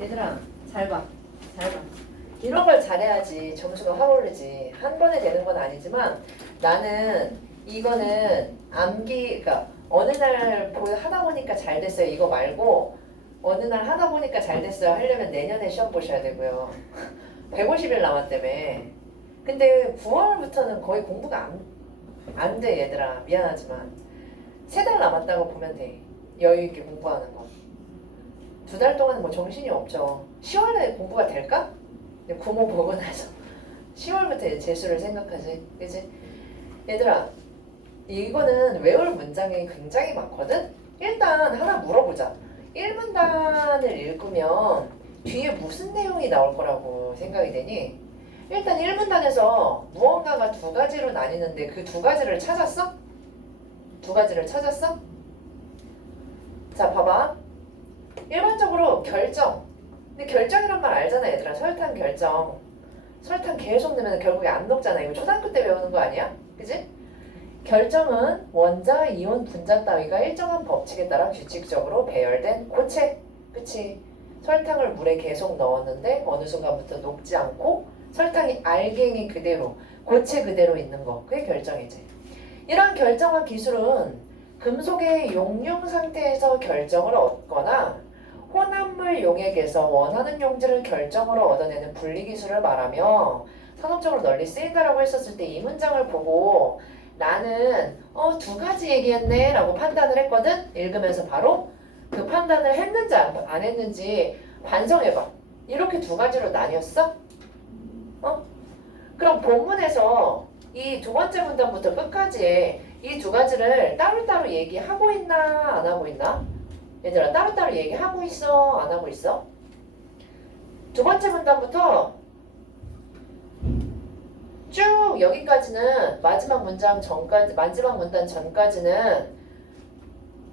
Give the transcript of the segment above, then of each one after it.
얘들아 잘 봐. 잘 봐. 이런 걸 잘해야지 점수가 확 오르지. 한 번에 되는 건 아니지만 나는 이거는 암기 그러니까 어느 날 보- 하다 보니까 잘 됐어요. 이거 말고 어느 날 하다 보니까 잘 됐어요. 하려면 내년에 시험 보셔야 되고요. 150일 남았다며. 근데 9월부터는 거의 공부가 안, 안 돼, 얘들아. 미안하지만. 세 달 남았다고 보면 돼. 여유 있게 공부하는 거. 두 달 동안은 뭐 정신이 없죠. 10월에 공부가 될까? 구모 보고 나서 10월부터 이제 재수를 생각하지. 그지? 얘들아, 이거는 외울 문장이 굉장히 많거든? 일단 하나 물어보자. 1문단을 읽으면 뒤에 무슨 내용이 나올 거라고 생각이 되니? 일단 1문단에서 무언가가 두 가지로 나뉘는데 그 두 가지를 찾았어? 두 가지를 찾았어? 자, 봐봐. 일반적으로 결정. 근데 결정이란 말 알잖아, 얘들아. 설탕 결정. 설탕 계속 넣으면 결국에 안 녹잖아. 이거 초등학교 때 배우는 거 아니야? 그지? 결정은 원자, 이온, 분자 따위가 일정한 법칙에 따라 규칙적으로 배열된 고체. 그치? 설탕을 물에 계속 넣었는데 어느 순간부터 녹지 않고 설탕이 알갱이 그대로, 고체 그대로 있는 거. 그게 결정이지. 이런 결정화 기술은 금속의 용융 상태에서 결정을 얻거나 혼합물 용액에서 원하는 용질을 결정으로 얻어내는 분리 기술을 말하며 산업적으로 널리 쓰인다라고 했었을 때 이 문장을 보고 나는 어 두 가지 얘기했네 라고 판단을 했거든 읽으면서 바로 그 판단을 했는지 안, 안 했는지 반성해봐 이렇게 두 가지로 나뉘었어? 어? 그럼 본문에서 이 두 번째 문단부터 끝까지 이 두 가지를 따로따로 얘기하고 있나 안 하고 있나? 얘들아 따로따로 얘기하고 있어? 안 하고 있어? 두 번째 문단부터 쭉 여기까지는 마지막 문장 전까지 마지막 문단 전까지는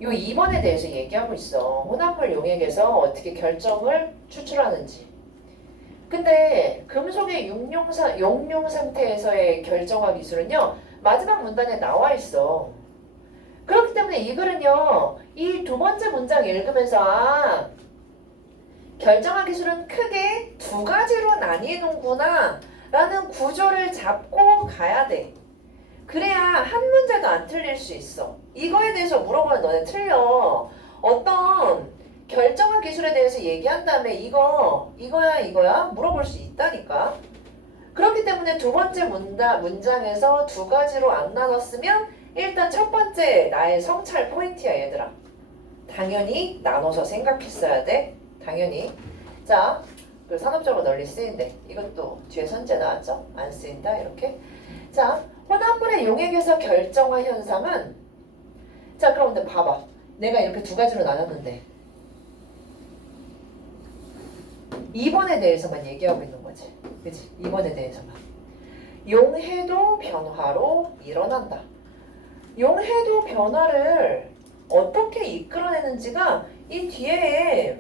요 2번에 대해서 얘기하고 있어. 혼합물 용액에서 어떻게 결정을 추출하는지. 근데 금속의 용융, 사, 용융 상태에서의 결정화 기술은요 마지막 문단에 나와 있어 그렇기 때문에 이 글은요 이 두 번째 문장 읽으면서 아 결정화 기술은 크게 두 가지로 나뉘는구나 라는 구조를 잡고 가야 돼. 그래야 한 문제도 안 틀릴 수 있어. 이거에 대해서 물어보면 너네 틀려. 어떤 결정화 기술에 대해서 얘기한 다음에 이거, 이거야, 이거야? 물어볼 수 있다니까. 그렇기 때문에 두 번째 문다, 문장에서 두 가지로 안 나눴으면 일단 첫 번째 나의 성찰 포인트야, 얘들아. 당연히 나눠서 생각했어야 돼. 당연히. 자, 그 산업적으로 널리 쓰인대. 이것도 뒤에 선제 나왔죠? 안 쓰인다 이렇게. 자, 혼합물의 용액에서 결정화 현상은 자, 그럼 근데 봐봐. 내가 이렇게 두 가지로 나눴는데 2번에 대해서만 얘기하고 있는 거지. 그치? 2번에 대해서만. 용해도 변화로 일어난다. 용해도 변화를 어떻게 이끌어내는지가 이 뒤에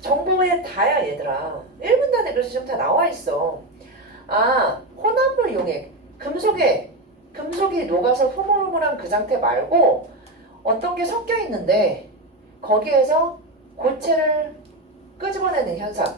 정보에 다야 얘들아. 1분 단에 그래서 지금 다 나와 있어. 아 혼합물 용액. 금속에 금속이 녹아서 흐물흐물한 그 상태 말고 어떤 게 섞여 있는데 거기에서 고체를 끄집어내는 현상.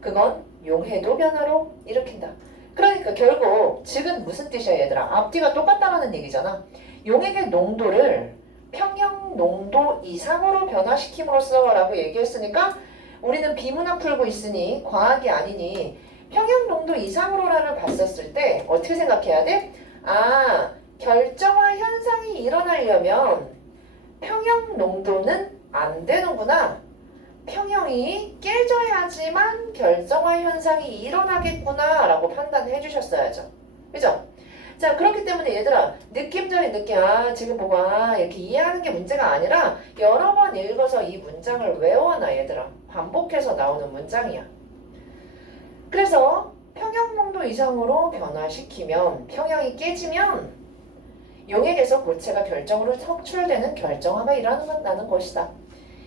그건 용해도 변화로 일으킨다. 그러니까 결국 즉은 무슨 뜻이야 얘들아? 앞뒤가 똑같다라는 얘기잖아 용액의 농도를 평형 농도 이상으로 변화시킴으로써 라고 얘기했으니까 우리는 비문학 풀고 있으니 과학이 아니니 평형 농도 이상으로라를 봤었을 때 어떻게 생각해야 돼? 아 결정화 현상이 일어나려면 평형 농도는 안 되는구나. 평형이 깨져야지만 결정화 현상이 일어나겠구나 라고 판단해 주셨어야죠. 그죠? 자 그렇기 때문에 얘들아 느낌적인 느낌 아 지금 보고 아 이렇게 이해하는 게 문제가 아니라 여러 번 읽어서 이 문장을 외워놔 얘들아. 반복해서 나오는 문장이야. 그래서 평형 농도 이상으로 변화시키면 평형이 깨지면 용액에서 고체가 결정으로 척출되는 결정화가 일어나는 것이다.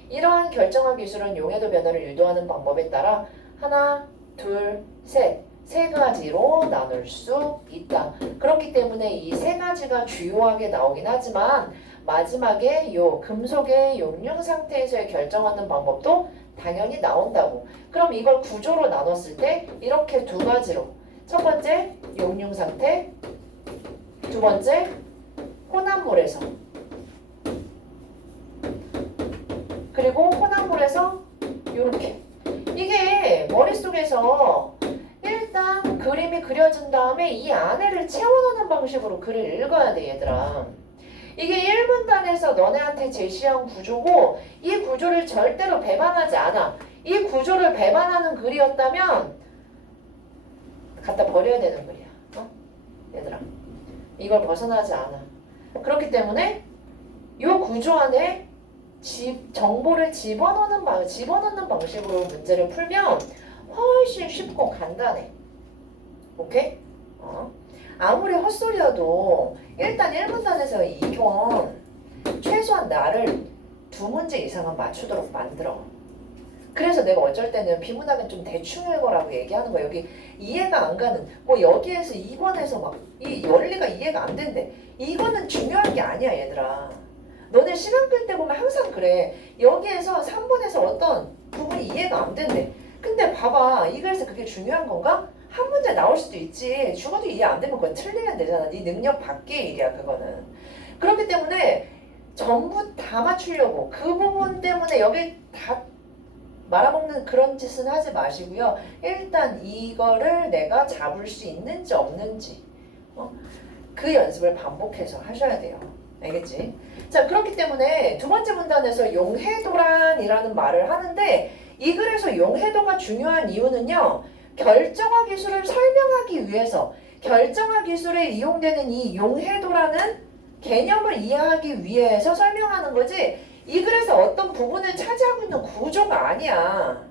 이러한 결정화 기술은 용해도 변화를 유도하는 방법에 따라 하나 둘 셋 세 가지로 나눌 수 있다. 그렇기 때문에 이 세 가지가 주요하게 나오긴 하지만 마지막에 요 금속의 용융 상태에서의 결정하는 방법도 당연히 나온다고. 그럼 이걸 구조로 나눴을 때 이렇게 두 가지로. 첫 번째 용융 상태, 두 번째 혼합물에서. 그리고 혼합물에서 이렇게. 이게 머릿속에서 일단 그림이 그려진 다음에 이 안에를 채워넣는 방식으로 글을 읽어야 돼 얘들아. 이게 1분단에서 너네한테 제시한 구조고 이 구조를 절대로 배반하지 않아. 이 구조를 배반하는 글이었다면 갖다 버려야 되는 글이야. 어? 얘들아. 이걸 벗어나지 않아. 그렇기 때문에 이 구조 안에 집, 정보를 집어넣는 방, 집어넣는 방식으로 문제를 풀면 훨씬 쉽고 간단해. 오케이? 어? 아무리 헛소리여도 일단 1분 단에서 이건 최소한 나를 두 문제 이상은 맞추도록 만들어. 그래서 내가 어쩔 때는 비문학은 좀 대충 읽어라고 얘기하는 거야. 여기 이해가 안 가는, 뭐 여기에서 2번에서 막 이 원리가 이해가 안 된대. 이거는 중요한 게 아니야, 얘들아. 너네 시간 끌 때 보면 항상 그래. 여기에서 3번에서 어떤 부분이 이해가 안 된대. 근데 봐봐. 이거에서 그게 중요한 건가? 한 문제 나올 수도 있지. 죽어도 이해 안 되면 그건 틀리면 되잖아. 네 능력 밖의 일이야, 그거는. 그렇기 때문에 전부 다 맞추려고 그 부분 때문에 여기 다 말아먹는 그런 짓은 하지 마시고요. 일단 이거를 내가 잡을 수 있는지 없는지 어? 그 연습을 반복해서 하셔야 돼요. 알겠지? 자 그렇기 때문에 두 번째 문단에서 용해도란이라는 말을 하는데 이 글에서 용해도가 중요한 이유는요. 결정화 기술을 설명하기 위해서 결정화 기술에 이용되는 이 용해도라는 개념을 이해하기 위해서 설명하는 거지 이 글에서 어떤 부분을 차지하고 있는 구조가 아니야.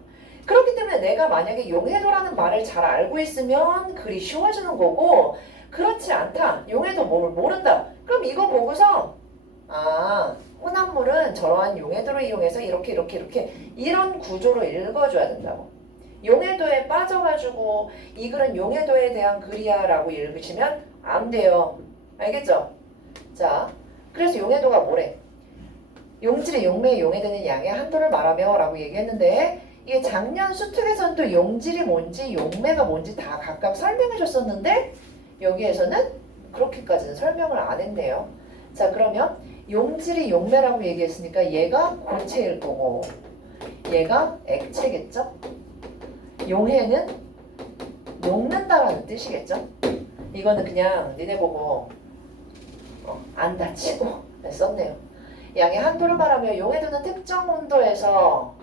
그렇기 때문에 내가 만약에 용해도라는 말을 잘 알고 있으면 글이 쉬워지는 거고 그렇지 않다. 용해도 뭘 모른다. 그럼 이거 보고서 아 혼합물은 저러한 용해도를 이용해서 이렇게 이렇게 이렇게 이런 구조로 읽어줘야 된다고. 용해도에 빠져가지고 이 글은 용해도에 대한 글이야라고 읽으시면 안 돼요. 알겠죠? 자, 그래서 용해도가 뭐래? 용질의 용매에 용해되는 양의 한도를 말하며 라고 얘기했는데 이게 작년 수특에서는 또 용질이 뭔지 용매가 뭔지 다 각각 설명해 줬었는데 여기에서는 그렇게까지는 설명을 안 했네요. 자 그러면 용질이 용매라고 얘기했으니까 얘가 고체일 거고 얘가 액체겠죠? 용해는 녹는다라는 뜻이겠죠? 이거는 그냥 니네 보고 어, 안 다 치고 썼네요. 양의 한도를 말하며 용해도는 특정 온도에서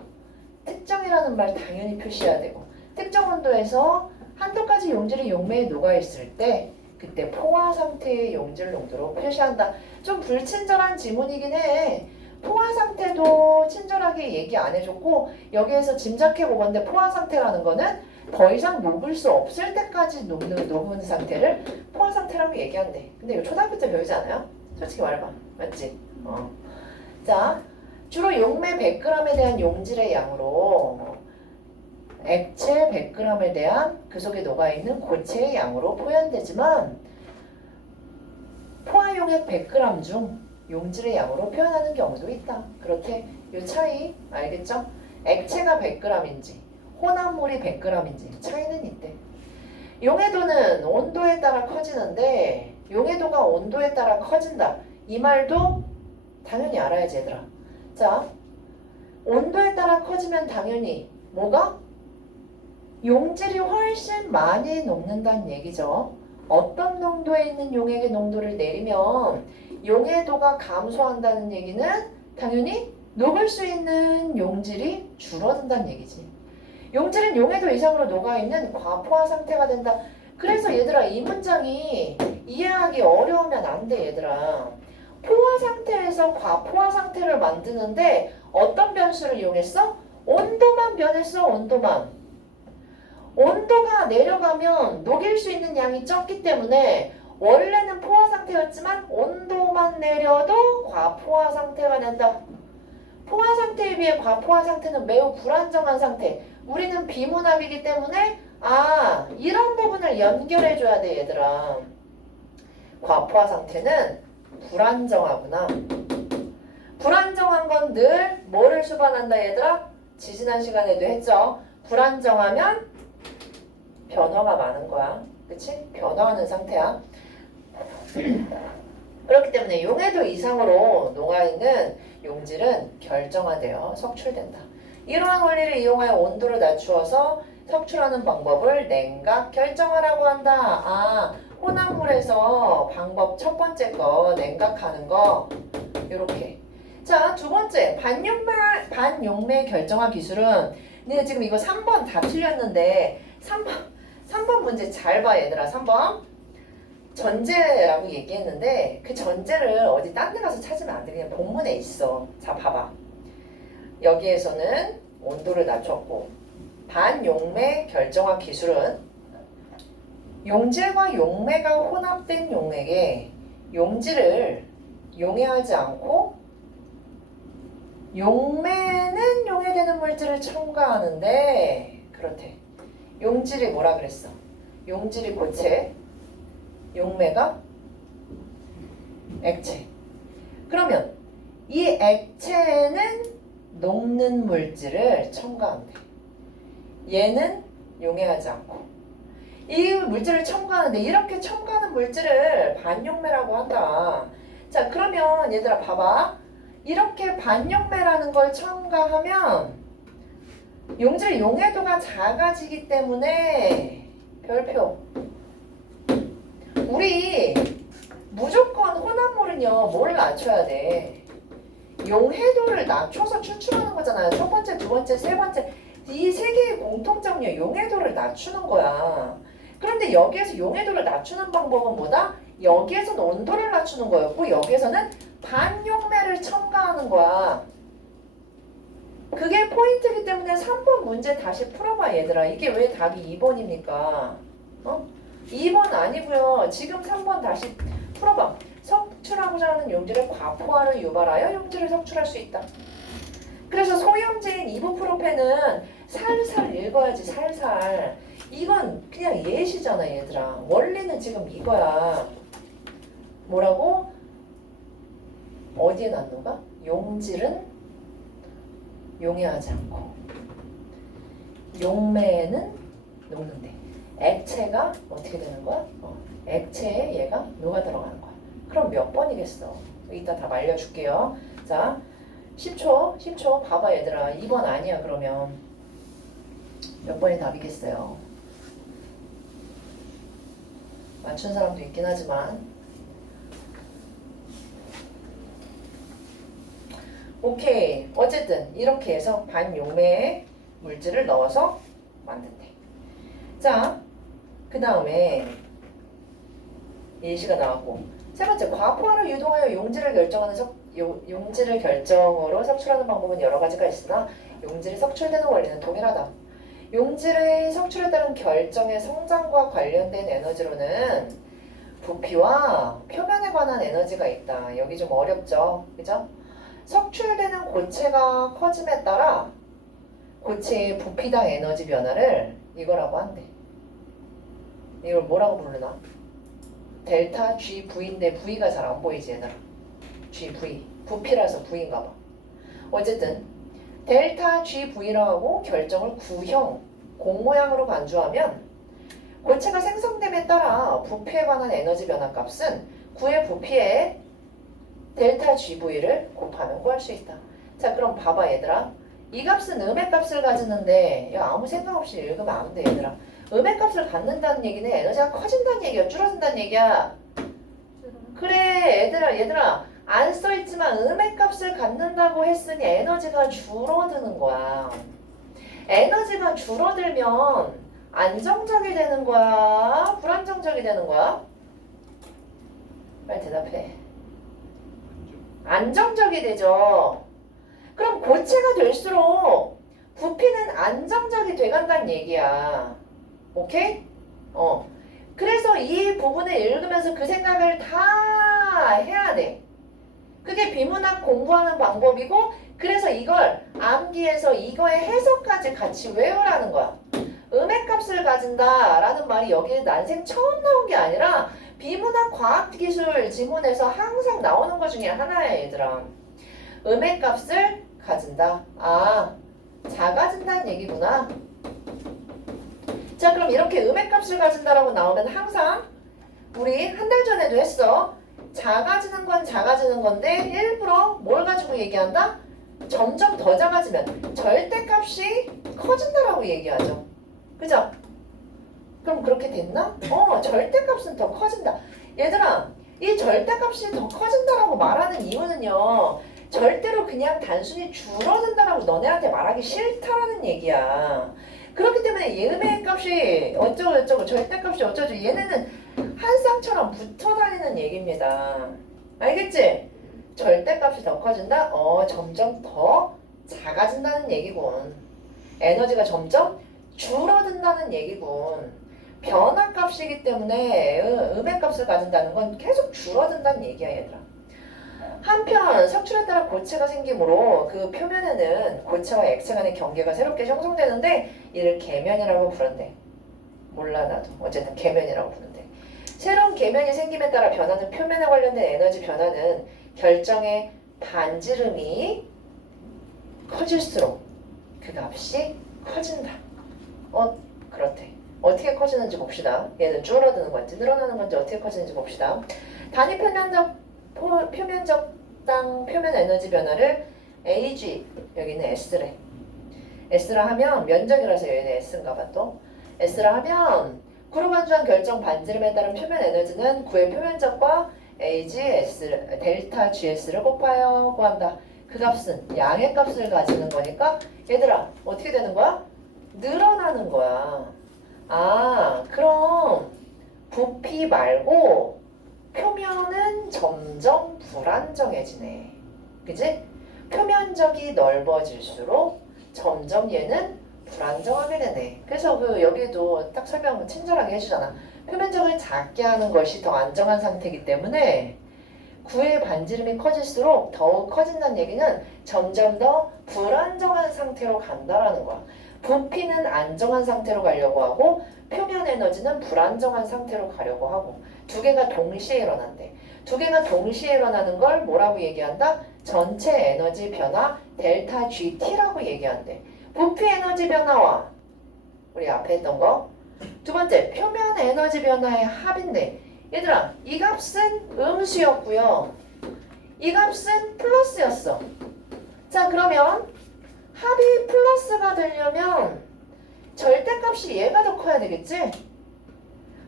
특정이라는 말 당연히 표시해야 되고 특정 온도에서 한도까지 용질이 용매에 녹아 있을 때 그때 포화 상태의 용질 농도로 표시한다. 좀 불친절한 지문이긴 해. 포화 상태도 친절하게 얘기 안 해줬고 여기에서 짐작해 보건데 포화 상태라는 거는 더 이상 녹을 수 없을 때까지 녹는 녹은 상태를 포화 상태라고 얘기한대. 근데 이거 초등학교 때 배우지 않아요? 솔직히 말해봐, 맞지? 어. 자, 주로 용매 100g에 대한 용질의 양으로 액체 100g에 대한 그 속에 녹아있는 고체의 양으로 표현되지만 포화용액 100g 중 용질의 양으로 표현하는 경우도 있다. 그렇게 이 차이 알겠죠? 액체가 100g인지 혼합물이 100g인지 차이는 있대. 용해도는 온도에 따라 커지는데 용해도가 온도에 따라 커진다. 이 말도 당연히 알아야지 얘들아. 자, 온도에 따라 커지면 당연히 뭐가? 용질이 훨씬 많이 녹는다는 얘기죠. 어떤 농도에 있는 용액의 농도를 내리면 용해도가 감소한다는 얘기는 당연히 녹을 수 있는 용질이 줄어든다는 얘기지. 용질은 용해도 이상으로 녹아있는 과포화 상태가 된다. 그래서 얘들아 이 문장이 이해하기 어려우면 안 돼 얘들아. 포화 상태에서 과포화 상태를 만드는데 어떤 변수를 이용했어? 온도만 변했어 온도만. 온도가 내려가면 녹일 수 있는 양이 적기 때문에 원래는 포화 상태였지만 온도만 내려도 과포화 상태가 된다. 포화 상태에 비해 과포화 상태는 매우 불안정한 상태. 우리는 비문학이기 때문에 아 이런 부분을 연결해 줘야 돼 얘들아. 과포화 상태는 불안정하구나. 불안정한 건 늘 뭐를 수반한다 얘들아? 지지난 시간에도 했죠. 불안정하면 변화가 많은 거야. 그치? 변화하는 상태야. 그렇기 때문에 용해도 이상으로 녹아있는 용질은 결정화되어 석출된다. 이러한 원리를 이용하여 온도를 낮추어서 석출하는 방법을 냉각 결정화라고 한다. 아, 혼합물에서 방법 첫 번째 거 냉각하는 거 이렇게. 자, 두 번째 반용매 반용매 결정화 기술은 니네 지금 이거 3번 다 틀렸는데 3번 3번 문제 잘 봐 얘들아. 3번 전제라고 얘기했는데 그 전제를 어디 딴 데 가서 찾으면 안 돼. 그냥 본문에 있어. 자, 봐봐. 여기에서는 온도를 낮췄고 반용매 결정화 기술은 용질과 용매가 혼합된 용액에 용질을 용해하지 않고 용매는 용해되는 물질을 첨가하는데 그렇대. 용질이 뭐라 그랬어? 용질이 고체, 용매가 액체. 그러면 이 액체는 녹는 물질을 첨가한대. 얘는 용해하지 않고. 이 물질을 첨가하는데 이렇게 첨가하는 물질을 반용매라고 한다. 자, 그러면 얘들아 봐봐. 이렇게 반용매라는 걸 첨가하면 용질 용해도가 작아지기 때문에 별표. 우리 무조건 혼합물은요, 뭘 낮춰야 돼? 용해도를 낮춰서 추출하는 거잖아요. 첫 번째, 두 번째, 세 번째. 이 세 개의 공통점이요. 용해도를 낮추는 거야. 그런데 여기에서 용해도를 낮추는 방법은 뭐다? 여기에서는 온도를 낮추는 거였고, 여기에서는 반용매를 첨가하는 거야. 그게 포인트이기 때문에 3번 문제 다시 풀어봐, 얘들아. 이게 왜 답이 2번입니까? 어? 2번 아니고요. 지금 3번 다시 풀어봐. 석출하고자 하는 용질을 과포화를 유발하여 용질을 석출할 수 있다. 그래서 소염제인 이부프로펜은 살살 읽어야지 살살. 이건 그냥 예시잖아 얘들아. 원리는 지금 이거야. 뭐라고? 어디에 놨노가? 용질은 용해하지 않고 용매는 녹는데 액체가 어떻게 되는 거야? 어, 액체에 얘가 녹아 들어가는 거야. 그럼 몇 번이겠어? 이따 다 말려줄게요. 자, 10초, 10초. 봐봐 얘들아. 2번 아니야 그러면 몇 번이 답이겠어요? 맞춘 사람도 있긴 하지만 오케이. 어쨌든 이렇게 해서 반용매에 물질을 넣어서 만든대. 자, 그 다음에 예시가 나왔고 세 번째 과포화를 유도하여 용질을 결정하는 석, 용, 용질을 결정으로 석출하는 방법은 여러 가지가 있으나 용질이 석출되는 원리는 동일하다. 용질의 석출에 따른 결정의 성장과 관련된 에너지로는 부피와 표면에 관한 에너지가 있다. 여기 좀 어렵죠? 그죠? 석출되는 고체가 커짐에 따라 고체의 부피당 에너지 변화를 이거라고 한대. 이걸 뭐라고 부르나? 델타 GV인데 V가 잘 안 보이지 얘들아. GV. 부피라서 V인가 봐. 어쨌든 델타 GV라고 결정을 구형, 공 모양으로 간주하면 고체가 생성됨에 따라 부피에 관한 에너지 변화 값은 구의 부피에 델타 GV를 곱하면 구할 수 있다. 자 그럼 봐봐 얘들아. 이 값은 음의 값을 가지는데 야 아무 생각 없이 읽으면 안 돼 얘들아. 음의 값을 갖는다는 얘기는 에너지가 커진다는 얘기야 줄어든다는 얘기야. 그래 얘들아 얘들아 안 써있지만 음의 값을 갖는다고 했으니 에너지가 줄어드는 거야. 에너지가 줄어들면 안정적이 되는 거야? 불안정적이 되는 거야? 빨리 대답해. 안정적이 되죠. 그럼 고체가 될수록 부피는 안정적이 돼간다는 얘기야. 오케이? 어. 그래서 이 부분을 읽으면서 그 생각을 다 해야 돼. 그게 비문학 공부하는 방법이고, 그래서 이걸 암기해서 이거의 해석까지 같이 외우라는 거야. 음의 값을 가진다라는 말이 여기 난생 처음 나온 게 아니라 비문학 과학기술 지문에서 항상 나오는 것 중에 하나야, 얘들아. 음의 값을 가진다. 아, 작아진다는 얘기구나. 자, 그럼 이렇게 음의 값을 가진다라고 나오면 항상 우리 한 달 전에도 했어. 작아지는 건 작아지는 건데 일부러 뭘 가지고 얘기한다? 점점 더 작아지면 절대값이 커진다라고 얘기하죠. 그죠? 그럼 그렇게 됐나? 어, 절대값은 더 커진다. 얘들아, 이 절대값이 더 커진다라고 말하는 이유는요. 절대로 그냥 단순히 줄어든다라고 너네한테 말하기 싫다라는 얘기야. 그렇기 때문에 얘네 값이 어쩌고 저쩌고 절대값이 어쩌고 얘네는 한 쌍처럼 붙어 다니는 얘기입니다. 알겠지? 절대값이 더 커진다? 어, 점점 더 작아진다는 얘기군. 에너지가 점점 줄어든다는 얘기군. 변화값이기 때문에 음- 음의 값을 가진다는 건 계속 줄어든다는 얘기야, 얘들아. 한편 석출에 따라 고체가 생기므로 그 표면에는 고체와 액체 간의 경계가 새롭게 형성되는데 이를 계면이라고 부른대. 몰라 나도. 어쨌든 계면이라고 부른대. 새로운 계면이 생김에 따라 변하는 표면에 관련된 에너지 변화는 결정의 반지름이 커질수록 그 값이 커진다. 어, 그렇대. 어떻게 커지는지 봅시다. 얘는 줄어드는 건지 늘어나는 건지 어떻게 커지는지 봅시다. 단위 표면적 포- 표면적당 표면 에너지 변화를 AG 여기는 S래. S라 하면 면적이라서 여기는 S인가 봐 또. S라 하면 구로 간주한 결정 반지름에 따른 표면 에너지는 구의 표면적과 AG S 델타 GS를 곱하여 구한다. 그 값은 양의 값을 가지는 거니까 얘들아 어떻게 되는 거야? 늘어나는 거야. 아 그럼 부피 말고 표면은 점점 불안정해지네. 그지? 표면적이 넓어질수록 점점 얘는 불안정하게 되네. 그래서 그 여기도 딱 설명 친절하게 해주잖아. 표면적을 작게 하는 것이 더 안정한 상태이기 때문에 구의 반지름이 커질수록 더욱 커진다는 얘기는 점점 더 불안정한 상태로 간다라는 거야. 부피는 안정한 상태로 가려고 하고 표면 에너지는 불안정한 상태로 가려고 하고 두 개가 동시에 일어난대. 두 개가 동시에 일어나는 걸 뭐라고 얘기한다? 전체 에너지 변화 델타 GT라고 얘기한대. 부피 에너지 변화와 우리 앞에 했던 거. 두 번째 표면 에너지 변화의 합인데 얘들아 이 값은 음수였고요. 이 값은 플러스였어. 자 그러면 합이 플러스가 되려면 절대값이 얘가 더 커야 되겠지?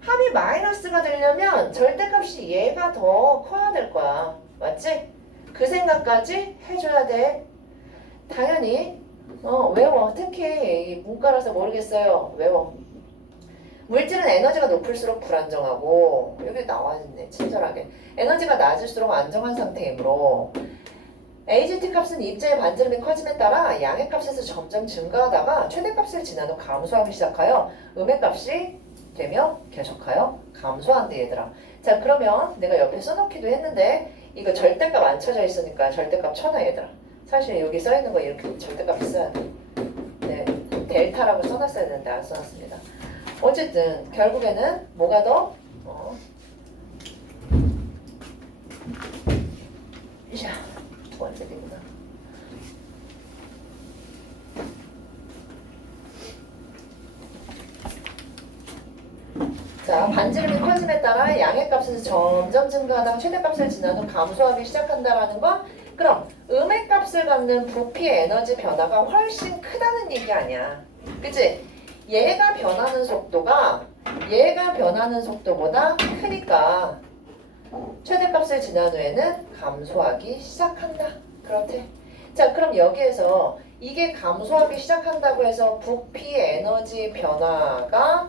합이 마이너스가 되려면 절대값이 얘가 더 커야 될 거야. 맞지? 그 생각까지 해줘야 돼. 당연히 어, 외워. 특히 이 문과라서 모르겠어요. 외워. 물질은 에너지가 높을수록 불안정하고 여기 나와 있네. 친절하게. 에너지가 낮을수록 안정한 상태이므로 AGT 값은 입자의 반지름이 커짐에 따라 양의 값에서 점점 증가하다가 최대값을 지난 후 감소하기 시작하여 음의 값이 되며 계속하여 감소한대 얘들아. 자 그러면 내가 옆에 써놓기도 했는데 이거 절대값 안 쳐져 있으니까 절대값 쳐놔 얘들아. 사실 여기 써 있는 거 이렇게 절대값 써야 돼. 네, 델타라고 써놨어야 되는데 안 써놨습니다. 어쨌든 결국에는 뭐가 더 어. 자, 두 번째 개구나. 자, 반지름이 커짐에 따라 양의 값에서 점점 증가하다가 최대값을 후 감소하기 시작한다라는 건 그럼 음의 값을 갖는 부피의 에너지 변화가 훨씬 크다는 얘기 아니야. 그치? 얘가 변하는 속도가 얘가 변하는 속도보다 크니까 최대값을 지난 후에는 감소하기 시작한다. 그렇대. 자, 그럼 여기에서 이게 감소하기 시작한다고 해서 부피의 에너지 변화가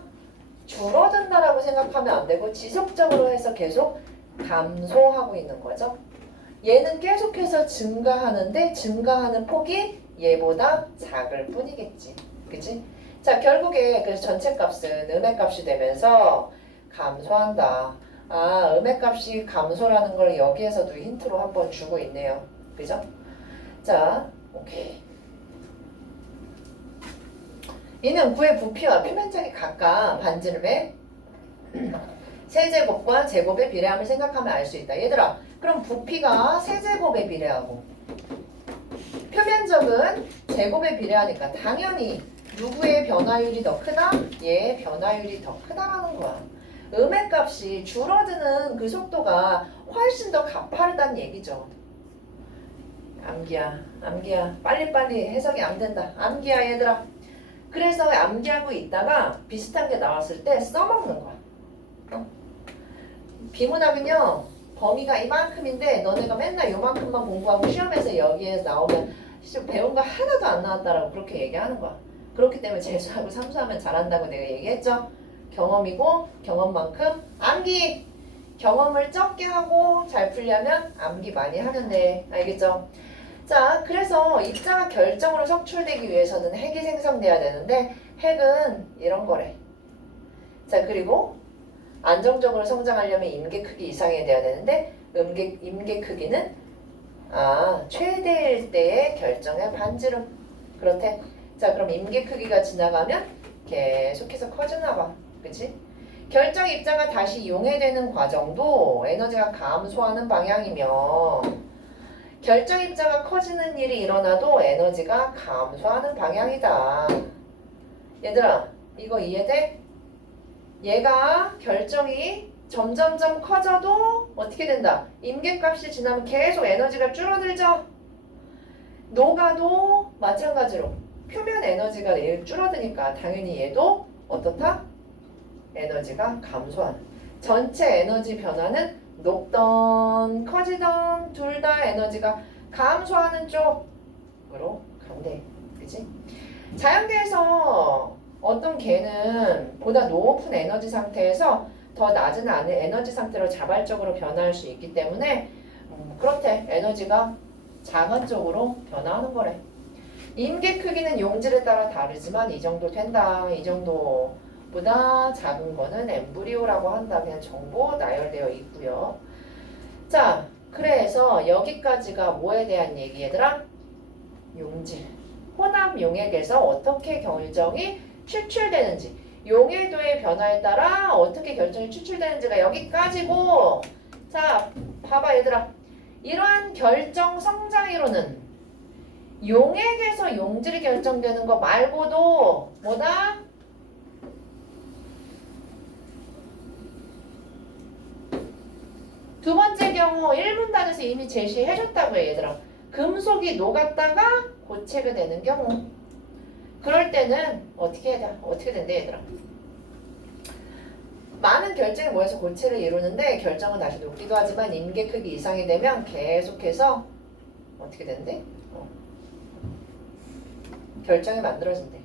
생각하면 안 되고 지속적으로 해서 계속 감소하고 있는 거죠. 얘는 계속해서 증가하는데 증가하는 폭이 얘보다 작을 뿐이겠지. 그치? 자, 결국에 그래서 전체 값은 음의 값이 되면서 감소한다. 아, 음의 값이 감소라는 걸 여기에서도 힌트로 한번 주고 있네요. 그죠? 자, 오케이. 이는 구의 부피와 표면적이 각각 반지름의 세제곱과 제곱의 비례함을 생각하면 알 수 있다. 얘들아, 그럼 부피가 세제곱에 비례하고 표면적은 제곱에 비례하니까 당연히 누구의 변화율이 더 크다? 얘의 변화율이 더 크다라는 거야. 음의 값이 줄어드는 그 속도가 훨씬 더 가파르다는 얘기죠. 암기야, 암기야. 빨리빨리 해석이 안 된다. 암기야, 얘들아. 그래서 암기하고 있다가 비슷한 게 나왔을 때 써먹는 거야. 어? 비문학은요, 범위가 이만큼인데 너네가 맨날 요만큼만 공부하고 시험에서 여기에 나오면 시- 배운 거 하나도 안 나왔다라고 그렇게 얘기하는 거야. 그렇기 때문에 재수하고 삼수하면 잘한다고 내가 얘기했죠. 경험이고 경험만큼 암기 경험을 적게 하고 잘 풀려면 암기 많이 돼 알겠죠? 자 그래서 입자가 결정으로 석출되기 위해서는 핵이 생성돼야 되는데 핵은 이런 거래 자 그리고 안정적으로 성장하려면 임계 크기 이상이 돼야 되는데 음계, 임계 크기는 아 최대일 때의 결정의 반지름 그렇대 자 그럼 임계 크기가 지나가면 계속해서 커지나 봐 그치? 결정 입자가 다시 용해되는 과정도 에너지가 감소하는 방향이며 결정 입자가 커지는 일이 일어나도 에너지가 감소하는 방향이다. 얘들아, 이거 이해돼? 얘가 결정이 점점점 커져도 어떻게 된다? 임계값이 지나면 계속 에너지가 줄어들죠? 녹아도 마찬가지로 표면 에너지가 얘 줄어드니까 당연히 얘도 어떻다? 에너지가 감소하는 전체 에너지 변화는 녹던 커지던 둘 다 에너지가 감소하는 쪽으로 간대 그지? 자연계에서 어떤 개는 보다 높은 에너지 상태에서 더 낮은 안- 에너지 상태로 자발적으로 변화할 수 있기 때문에 음, 그렇대 에너지가 작은 쪽으로 변화하는 거래 임계 크기는 용질에 따라 다르지만 이 정도 된다 이 정도 보다 작은 거는 엠브리오라고 한다. 그냥 정보 나열되어 있고요. 자, 그래서 여기까지가 뭐에 대한 얘기 얘들아? 용질. 혼합 용액에서 어떻게 결정이 추출되는지 용해도의 변화에 따라 어떻게 결정이 추출되는지가 여기까지고 자, 봐봐 얘들아. 이러한 결정 성장이론은 용액에서 용질이 결정되는 거 말고도 뭐다? 두 번째 경우 1분 단에서 이미 제시해줬다고요 얘들아 금속이 녹았다가 고체가 되는 경우 그럴 때는 어떻게 해야 돼? 어떻게 된대 얘들아 많은 결정이 모여서 고체를 이루는데 결정은 다시 녹기도 하지만 임계 크기 이상이 되면 계속해서 어떻게 된대? 어. 결정이 만들어진대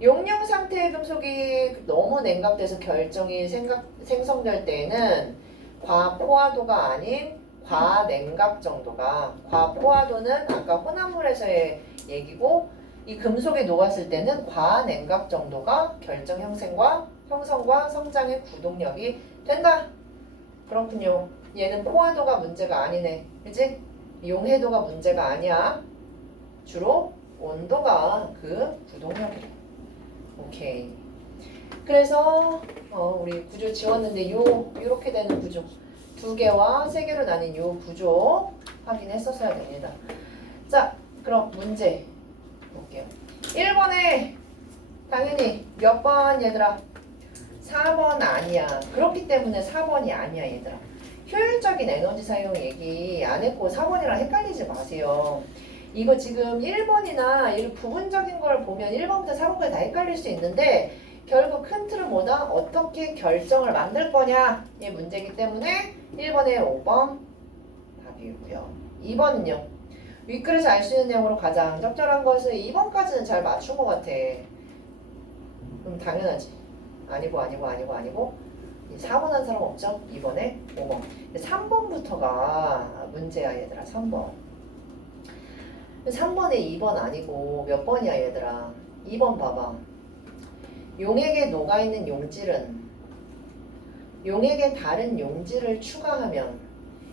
용융 상태의 금속이 너무 냉각돼서 결정이 생각, 생성될 때에는 과포화도가 아닌 과냉각 정도가 과포화도는 아까 혼합물에서의 얘기고 이 금속이 녹았을 때는 과냉각 정도가 결정 형성과 형성과 성장의 구동력이 된다. 그렇군요. 얘는 포화도가 문제가 아니네. 그지? 용해도가 문제가 아니야. 주로 온도가 그 구동력이래. 오케이. 그래서 어, 우리 구조 지웠는데 요 이렇게 되는 구조 두 개와 세 개로 나뉜 요 구조 확인했었어야 됩니다. 자, 그럼 문제 볼게요. 1번에 당연히 몇 번 얘들아? 4번 아니야. 그렇기 때문에 4번이 아니야 얘들아. 효율적인 에너지 사용 얘기 안 했고 4번이랑 헷갈리지 마세요. 이거 지금 1번이나 이 부분적인 걸 보면 1번부터 4번까지 다 헷갈릴 수 있는데 결국 큰 틀은 뭐다? 어떻게 결정을 만들 거냐? 이 문제이기 때문에 1번에 5번 답이고요. 2번은요. 윗글에서 알 수 있는 내용으로 가장 적절한 것은 2번까지는 잘 맞춘 것 같아. 그럼 당연하지. 아니고 아니고 아니고 아니고 4번 한 사람 없죠? 2번에 5번. 3번부터가 문제야 얘들아. 3번. 3번에 2번 아니고 몇 번이야 얘들아. 2번 봐봐. 용액에 녹아있는 용질은 용액에 다른 용질을 추가하면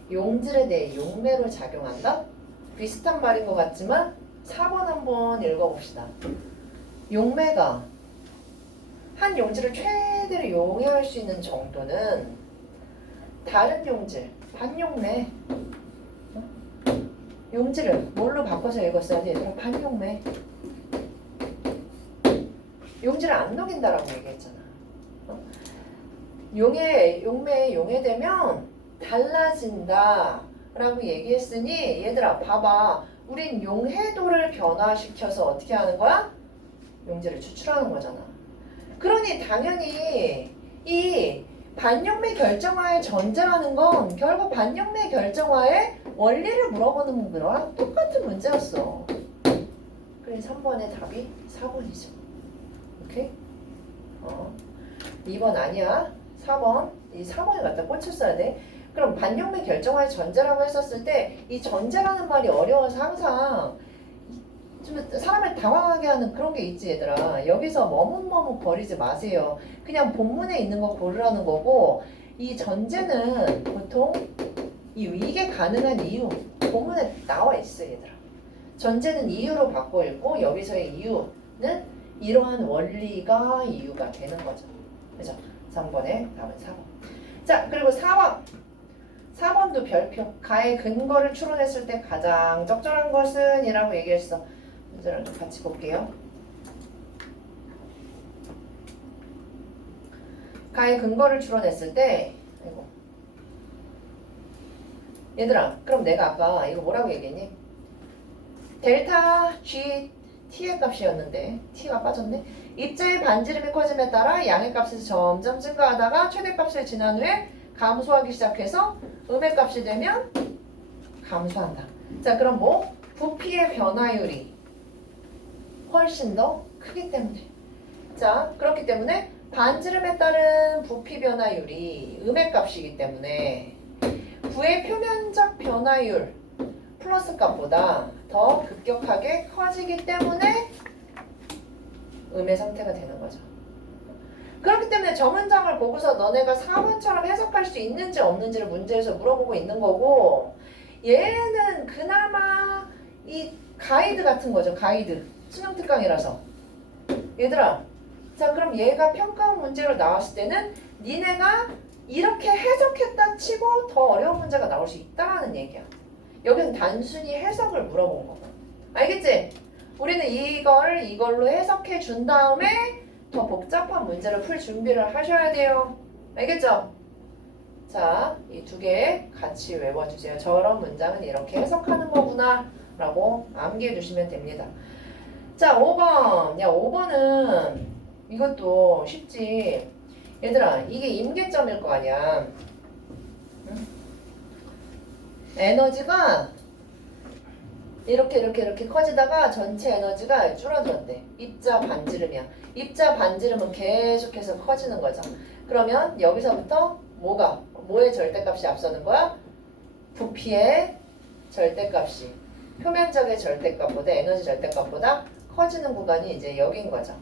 용질에 대해 용매로 작용한다? 비슷한 말인 것 같지만 4번 한번 읽어봅시다. 용매가 한 용질을 최대로 용해할 수 있는 정도는 다른 용질, 반용매 용지를 뭘로 바꿔서 읽었어야 돼? 얘들아 반용매 용지를 안 녹인다라고 얘기했잖아 어? 용해 용매에 용해되면 달라진다 라고 얘기했으니 얘들아 봐봐 우린 용해도를 변화시켜서 어떻게 하는 거야? 용지를 추출하는 거잖아 그러니 당연히 이 반영매 결정화의 전제라는 건 결국 반영매 결정화의 원리를 물어보는 거랑 똑같은 문제였어. 그래서 3번의 답이 4번이죠. 오케이? 어. 2번 아니야. 4번. 이 4번에 갖다 꽂혔어야 돼. 그럼 반영매 결정화의 전제라고 했었을 때 이 전제라는 말이 어려워서 항상 좀 사람을 당황하게 하는 그런 게 있지 얘들아. 여기서 머뭇머뭇 거리지 마세요. 그냥 본문에 있는 거 고르라는 거고 이 전제는 보통 이 이게 가능한 이유 본문에 나와 있어 얘들아. 전제는 이유로 바꿔 읽고 여기서의 이유는 이러한 원리가 이유가 되는 거죠. 그죠? 3번에 답은 4번 자 그리고 4번 4번도 별표 가의 근거를 추론했을 때 가장 적절한 것은 이라고 얘기했어 문제를 좀 같이 볼게요. 가의 근거를 추론했을 때, 아이고. 얘들아, 그럼 내가 아까 이거 뭐라고 얘기했니? 델타 G T의 값이었는데 T가 빠졌네. 입자의 반지름이 커짐에 따라 양의 값이 점점 증가하다가 최대값을 지난 후에 감소하기 시작해서 음의 값이 되면 감소한다. 자, 그럼 뭐? 부피의 변화율이 훨씬 더 크기 때문에. 자, 그렇기 때문에 반지름에 따른 부피 변화율이 음의 값이기 때문에 부의 표면적 변화율 플러스 값보다 더 급격하게 커지기 때문에 음의 상태가 되는 거죠. 그렇기 때문에 저 문장을 보고서 너네가 4번처럼 해석할 수 있는지 없는지를 문제에서 물어보고 있는 거고 얘는 그나마 이 가이드 같은 거죠. 가이드. 수능 특강이라서. 얘들아. 자, 그럼 얘가 평가원 문제로 나왔을 때는 니네가 이렇게 해석했다 치고 더 어려운 문제가 나올 수 있다는 얘기야. 여기는 단순히 해석을 물어본 거고. 알겠지? 우리는 이걸 이걸로 해석해 준 다음에 더 복잡한 문제를 풀 준비를 하셔야 돼요. 알겠죠? 자, 이 두 개 같이 외워주세요. 저런 문장은 이렇게 해석하는 거구나. 라고 암기해 주시면 됩니다. 자, 5번. 야, 5번은 이것도 쉽지. 얘들아, 이게 임계점일 거 아니야. 응? 에너지가 이렇게 이렇게 이렇게 커지다가 전체 에너지가 줄어들었대. 입자 반지름이야. 입자 반지름은 계속해서 커지는 거죠. 그러면 여기서부터 뭐가 뭐의 절대값이 앞서는 거야? 부피의 절대값이 표면적의 절대값보다 에너지 절대값보다 커지는 구간이 이제 여긴 거죠.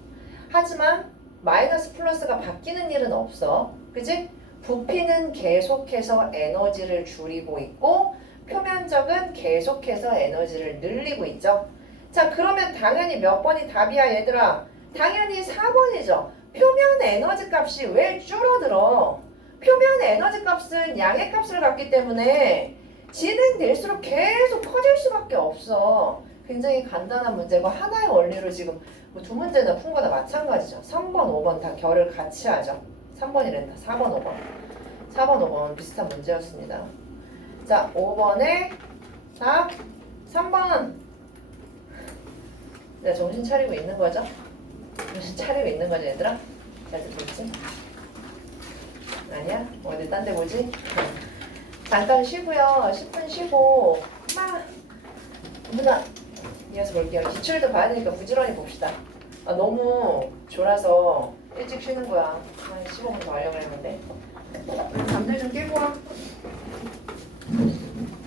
하지만 마이너스 플러스가 바뀌는 일은 없어. 그지? 부피는 계속해서 에너지를 줄이고 있고 표면적은 계속해서 에너지를 늘리고 있죠. 자, 그러면 당연히 몇 번이 답이야, 얘들아? 당연히 4번이죠. 표면 에너지 값이 왜 줄어들어? 표면 에너지 값은 양의 값을 갖기 때문에 진행될수록 계속 커질 수밖에 없어. 굉장히 간단한 문제고 하나의 원리로 지금 뭐두 문제나 푼 거나 마찬가지죠. 3번, 5번 다 결을 같이 하죠. 3번이란다. 4번, 5번. 4번, 5번 비슷한 문제였습니다. 자, 5번에 답 3번. 내가 정신 차리고 있는 거죠? 정신 차리고 있는 거죠, 얘들아? 잘 듣고 있지? 아니야? 어디 딴 데 보지? 잠깐 쉬고요. 10분 쉬고 막 누나 이어서 볼게요. 기출도 봐야 되니까 부지런히 봅시다. 아, 너무 졸아서 일찍 쉬는 거야. 한 15분 더 하려고 했는데. 잠들 좀 깨고 와.